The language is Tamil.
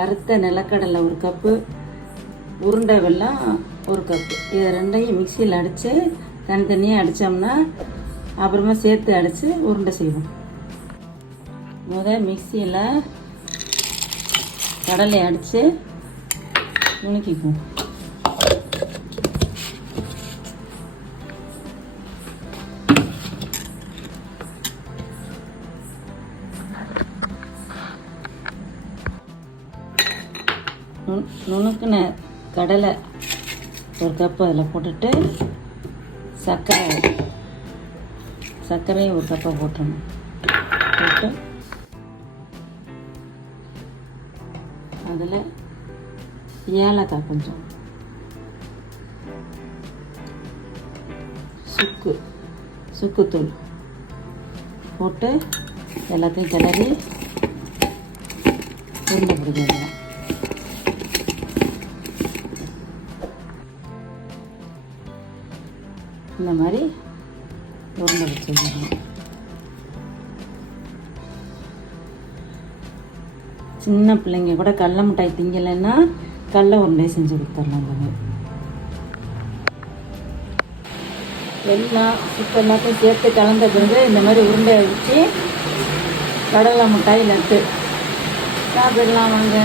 வறுத்த நிலக்கடலை 1 கப்பு, உருண்டை வெல்லம் 1 கப்பு. இதை ரெண்டையும் மிக்சியில் அடித்து தனித்தனியாக அடித்தோம்னா அப்புறமா சேர்த்து அடித்து உருண்டை செய்வோம். மிக்சியில் கடலை அடித்து நுணுக்கிக்குவோம். நுணுக்கின கடலை 1 கப்பு அதில் போட்டுட்டு சர்க்கரையும் 1 கப்பை போட்டுடணும். போட்டு அதில் ஏலக்காய் கொஞ்சம், சுக்குத்தூள் போட்டு எல்லாத்தையும் கிளறி உருண்டை பிடிக்கலாம். இந்த மாதிரி உருண்டை வச்சுருக்கணும். சின்ன பிள்ளைங்க கூட கடல மிட்டாய் திங்கலைன்னா கடல உருண்டை செஞ்சு கொடுத்துடலாம். எல்லாம் எல்லாத்தையும் சேர்த்து கலந்த பிறகு இந்த மாதிரி உருண்டையை வச்சு கடலை மிட்டாய் லட்டு சாப்பிடலாம் வாங்க.